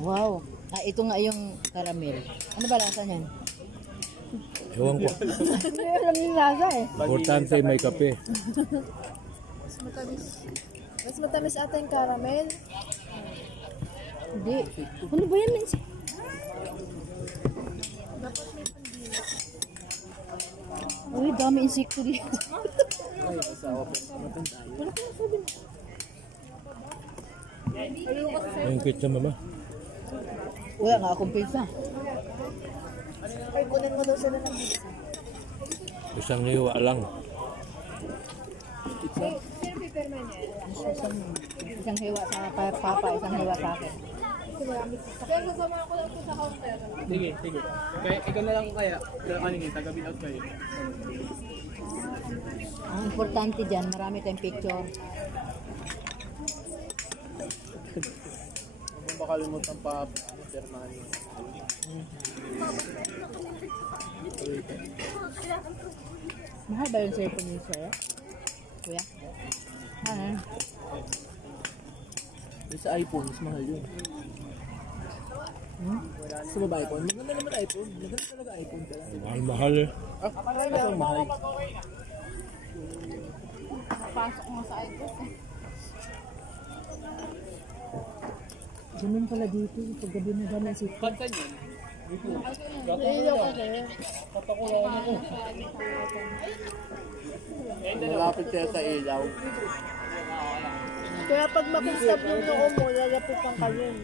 Wow. Ah, ito nga yung caramel. Ano ba lasa niyan? Ewan ko. Hindi alam yung lasa eh. Importante may kape. Mas matamis. Mas matamis ata yung caramel. Hindi. Ano ba yan, Nancy? Dapat may pandila. Uy, dami insekto dito. Yung pizza mama. Wala nga akong pizza. Ay, kunin mo daw sila ng pizza. Isang hiwa lang. Isang hiwa sa papa, isang hiwa sa akin. Kaya kasama ko lang sa counter. Sige, sige. Kaya ikaw na lang kaya. Pero kaningin, taga-bill out kayo. Ang importante dyan, marami tayong picture. Huwag mong makalimutan pa, Fernando. Mahal ba yung cellphone niyo, sir? Kuya? Ano? Sa iPhone, mas mahal yun. Sa babae iPhone, maganda naman iPhone. Maganda talaga iPhone ka lang. Mahal eh. Ang mahal. Napasok mo sa iPhone. Ganun pala dito, pag gabi na gano'n si Kantan yun. Ilaw kasi. Malapit siya sa ilaw. Kaya pag makistap yung noo mo, lalapitan ka yun.